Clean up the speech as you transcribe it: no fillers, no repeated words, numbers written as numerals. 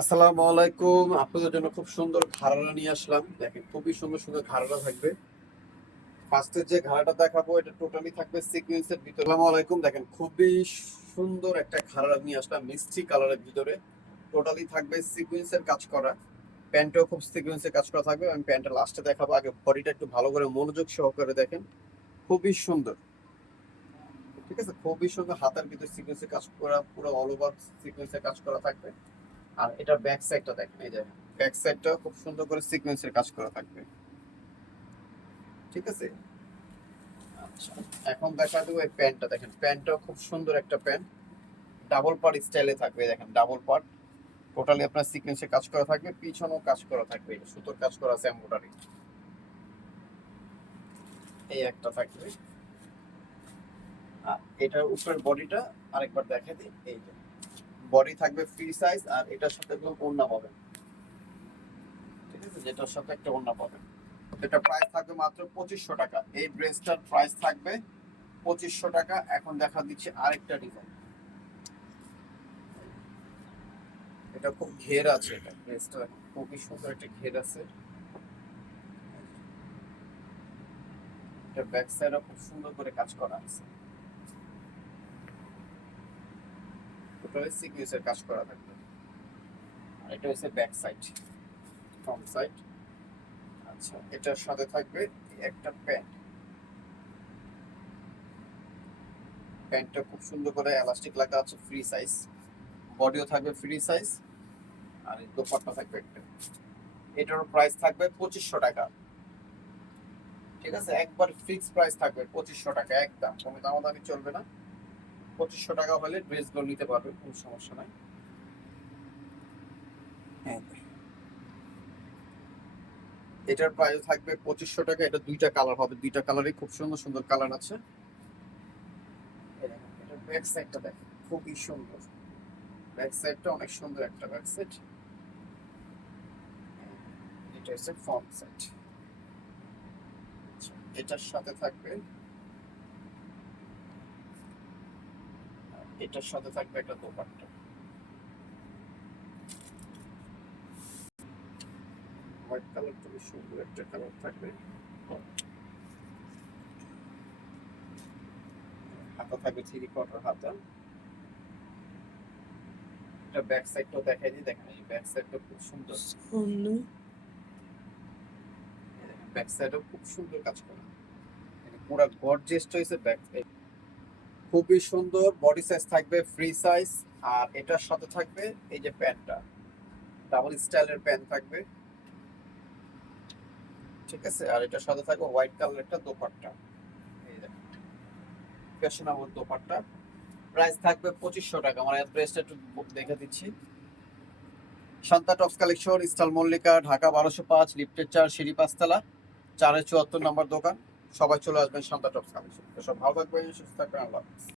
আসসালামু আলাইকুম। আপনাদের জন্য খুব সুন্দর ঘাড়ারা নিয়ে আসলাম। দেখেন খুবই সুন্দর সুন্দর ঘাড়ারা থাকবে। ফার্স্টে যে ঘাড়াটা দেখাবো এটা টোটালি থাকবে সিকোয়েন্সের ভিতরে। আসসালামু আলাইকুম। দেখেন খুবই সুন্দর একটা ঘাড়ারা নিয়ে আসলাম মিষ্টি কালারের ভিতরে। টোটালি থাকবে সিকোয়েন্সের কাজ করা। প্যান্টও খুব সিকোয়েন্সের কাজ করা থাকবে। আমি প্যান্টটা লাস্টে দেখাবো, আগে বডিটা একটু ভালো করে মনোযোগ সহকারে দেখেন। খুবই সুন্দর, ঠিক আছে, খুবই সুন্দর। হাতার ভিতরে সিকোয়েন্সের কাজ করা, পুরো অল ওভার সিকোয়েন্সের কাজ করা থাকবে। আর এটা ব্যাক সাইডটা দেখেন, এই যে ব্যাক সাইডটা খুব সুন্দর করে সিকোয়েন্সের কাজ করা থাকবে, ঠিক আছে। আচ্ছা, এখন দেখা দেবো এই প্যান্টটা। দেখেন প্যান্টটা খুব সুন্দর একটা প্যান্ট, ডাবল পার্ট স্টাইলে থাকবে। দেখেন ডাবল পার্ট, টোটালি আপনার সিকোয়েন্সের কাজ করা থাকবে, পিছনেও কাজ করা থাকবে, এটা সুতোর কাজ করা আছে এমব্রয়ডারি। এই একটা থাকবে। আর এটার উপরের বডিটা আরেকবার দেখে দিই। এই যে বডি থাকবে ফ্রি সাইজ, আর এটার সাথে একদম ওড়না পাবেন, ঠিক আছে, যেটার সাথে একটা ওড়না পাবেন। এটা প্রাইস থাকবে মাত্র 2500 টাকা। এই ড্রেসটার প্রাইস থাকবে 2500 টাকা। এখন দেখা দিচ্ছে আরেকটা ডিজাইন, এটা খুব ঘের আছে। এটা ড্রেসটা খুবই সুন্দর একটা ঘের আছে। এটা ব্যাক সাইডে খুব সুন্দর করে কাজ করা আছে, টোটালি সিকোয়েন্সের কাজ করা থাকবে। আর এটা হচ্ছে ব্যাক সাইড, ফ্রন্ট সাইড। আচ্ছা, এটার সাথে থাকবে একটা প্যান্ট। প্যান্টটা খুব সুন্দর করে এলাস্টিক লাগা আছে, ফ্রি সাইজ। বডিও থাকবে ফ্রি সাইজ। আর এই দোপাট্টা থাকবে একটা। এটার প্রাইস থাকবে 2500 টাকা, ঠিক আছে। একবার ফিক্স প্রাইস থাকবে 2500 টাকা, একদম কোনো দামাদামি চলবে না। 2500 টাকা হলে ড্রেসগুলো নিতে পারবে, কোনো সমস্যা নাই। হ্যাঁ, এটার প্রাইস থাকবে 2500 টাকা। এটা দুইটা কালার হবে, দুইটা কালারই খুব সুন্দর সুন্দর কালার আছে। এটার ব্যাক সাইডটা দেখেন, খুবই সুন্দর। ব্যাক সাইডটা অনেক সুন্দর একটা ব্যাক সাইড। এটা হচ্ছে ফ্রন্ট সাইড। এটার সাথে থাকবে, এটার সাথে থাকবে একটা দোপাট্টা। হোয়াইট কালার, খুবই সুন্দর একটা কালার থাকবে। হাতা থাকবে থ্রি কোয়ার্টার হাতা। এটা ব্যাক সাইডটাও দেখাই দিই। দেখেন এই ব্যাক সাইডটা খুব সুন্দর, ব্যাক সাইডও খুব সুন্দর কাজ করা। পুরো গর্জিয়াস হয়েছে ব্যাক সাইড, খুবই সুন্দর। বডি সাইজ থাকবে ফ্রি সাইজ। আর এটার সাথে থাকবে এই যে প্যান্টটা, ডাবল স্টাইলের প্যান্ট থাকবে, ঠিক আছে। আর এটার সাথে থাকবে হোয়াইট কালার একটা দোপাট্টা। এই যে ফ্যাশনেবল দোপাট্টা। প্রাইস থাকবে 2500 টাকা। আমার অ্যাড্রেসটা একটু দেখে দিচ্ছি। Shanta tops collection, style Mallika, Dhaka 1205, লিফটের 4, সিঁড়ি 5 তলা, 4-74 নম্বর দোকান। সবাই চলে আসবেন শান্তা টপস কালেকশন। তো সব ভালো থাকবেন, সুস্থ থাকবেন, আল্লাহ হাফেজ।